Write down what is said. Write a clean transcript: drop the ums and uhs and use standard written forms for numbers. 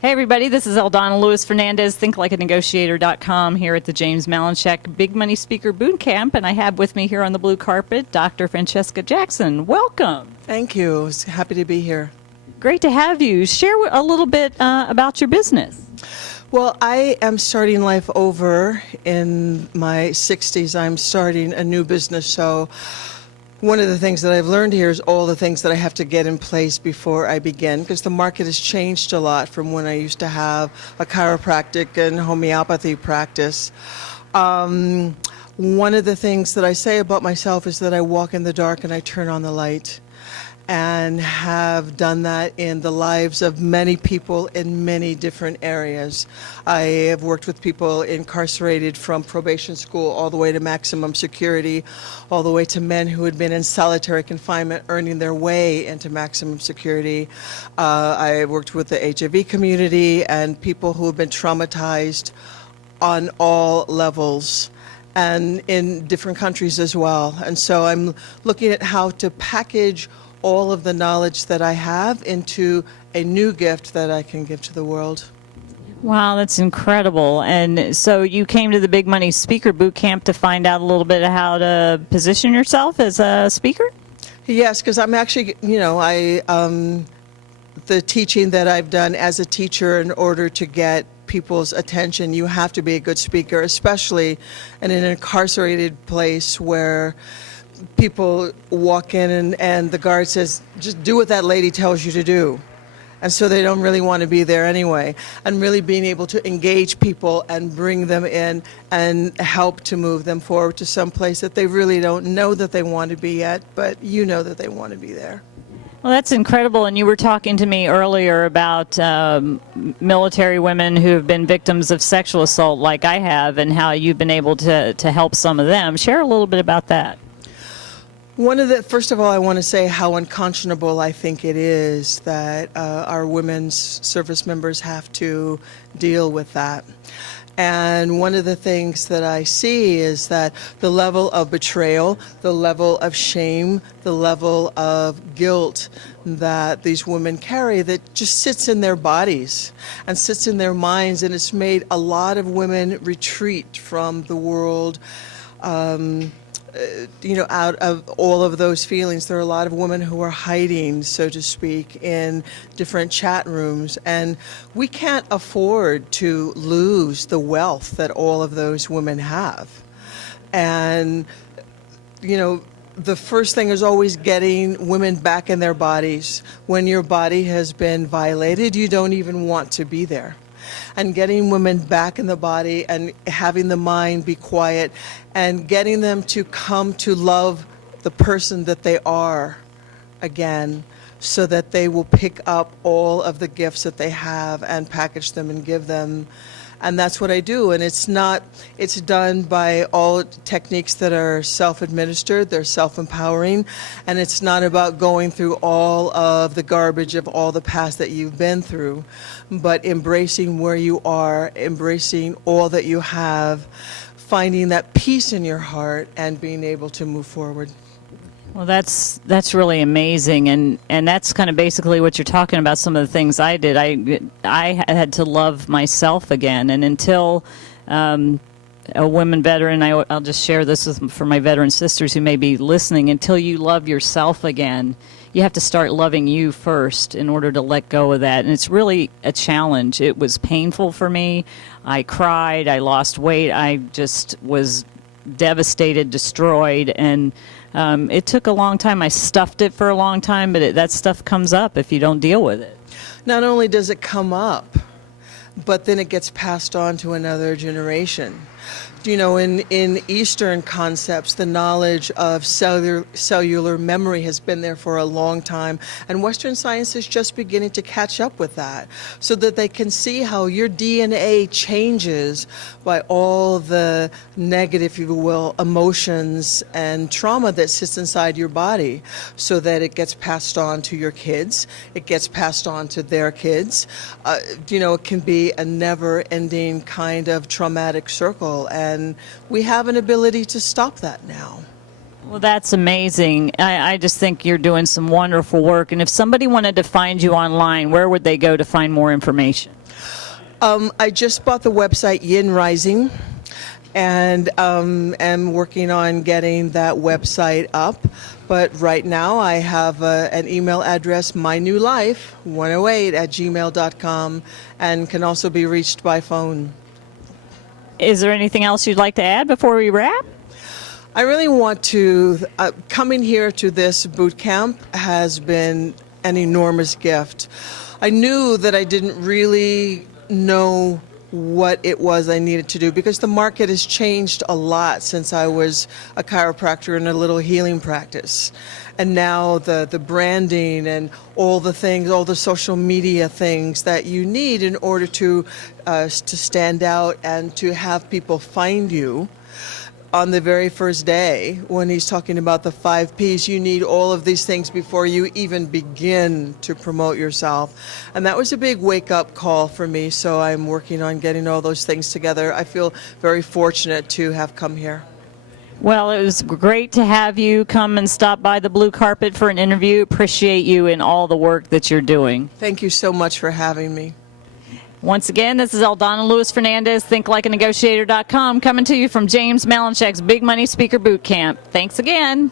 Hey everybody, this is Eldonna Fernandez, thinklikeanegotiator.com here at the James Malinchak Big Money Speaker Bootcamp, and I have with me here on the blue carpet Dr. Francesa Jackson. Welcome. Thank you. Happy to be here. Great to have you. Share a little bit about your business. Well, I am starting life over in my 60s. I'm starting a new business, so one of the things that I've learned here is all the things that I have to get in place before I begin, because the market has changed a lot from when I used to have a chiropractic and homeopathy practice. One of the things that I say about myself is that I walk in the dark and I turn on the light, and have done that in the lives of many people in many different areas. I have worked with people incarcerated from probation school all the way to maximum security, all the way to men who had been in solitary confinement earning their way into maximum security. I worked with the HIV community and people who have been traumatized on all levels, and in different countries as well. And so I'm looking at how to package all of the knowledge that I have into a new gift that I can give to the world. Wow, that's incredible. And so you came to the Big Money Speaker Bootcamp to find out a little bit of how to position yourself as a speaker? Yes, because I'm actually, the teaching that I've done as a teacher, in order to get people's attention, you have to be a good speaker, especially in an incarcerated place where people walk in and the guard says, just do what that lady tells you to do. And so they don't really want to be there anyway. And really being able to engage people and bring them in and help to move them forward to some place that they really don't know that they want to be at, but you know that they want to be there. Well, that's incredible. And you were talking to me earlier about military women who have been victims of sexual assault like I have, and how you've been able to help some of them. Share a little bit about that. First of all, I want to say how unconscionable I think it is that our women's service members have to deal with that. And one of the things that I see is that the level of betrayal, the level of shame, the level of guilt that these women carry, that just sits in their bodies and sits in their minds, and it's made a lot of women retreat from the world. Out of all of those feelings, there are a lot of women who are hiding, so to speak, in different chat rooms, and we can't afford to lose the wealth that all of those women have. And, the first thing is always getting women back in their bodies. When your body has been violated, you don't even want to be there. And getting women back in the body and having the mind be quiet and getting them to come to love the person that they are again, so that they will pick up all of the gifts that they have and package them and give them. And that's what I do. And it's done by all techniques that are self-administered, they're self-empowering, and it's not about going through all of the garbage of all the past that you've been through, but embracing where you are, embracing all that you have, finding that peace in your heart, and being able to move forward. Well, that's really amazing, and that's kind of basically what you're talking about. Some of the things I did, I had to love myself again, and until a women veteran, I'll just share this for my veteran sisters who may be listening. Until you love yourself again, you have to start loving you first in order to let go of that, and it's really a challenge. It was painful for me. I cried. I lost weight. I just was devastated, destroyed, and it took a long time. I stuffed it for a long time, but that stuff comes up if you don't deal with it. Not only does it come up, but then it gets passed on to another generation. In Eastern concepts, the knowledge of cellular memory has been there for a long time, and Western science is just beginning to catch up with that, so that they can see how your DNA changes by all the negative, if you will, emotions and trauma that sits inside your body, so that it gets passed on to your kids, it gets passed on to their kids. It can be a never-ending kind of traumatic circle, and we have an ability to stop that now. Well, that's amazing. I just think you're doing some wonderful work. And if somebody wanted to find you online, where would they go to find more information? I just bought the website Yin Rising, and am working on getting that website up. But right now I have an email address, mynewlife108@gmail.com, and can also be reached by phone. Is there anything else you'd like to add before we wrap? I really want to, coming here to this boot camp has been an enormous gift. I knew that I didn't really know what it was I needed to do because the market has changed a lot since I was a chiropractor in a little healing practice. And now the branding and all the things, all the social media things that you need in order to stand out and to have people find you. On the very first day, when he's talking about the 5 Ps, you need all of these things before you even begin to promote yourself. And that was a big wake-up call for me, so I'm working on getting all those things together. I feel very fortunate to have come here. Well, it was great to have you come and stop by the blue carpet for an interview. Appreciate you and all the work that you're doing. Thank you so much for having me. Once again, this is Eldonna Lewis Fernandez, thinklikeanegotiator.com, coming to you from James Malinchek's Big Money Speaker Bootcamp. Thanks again.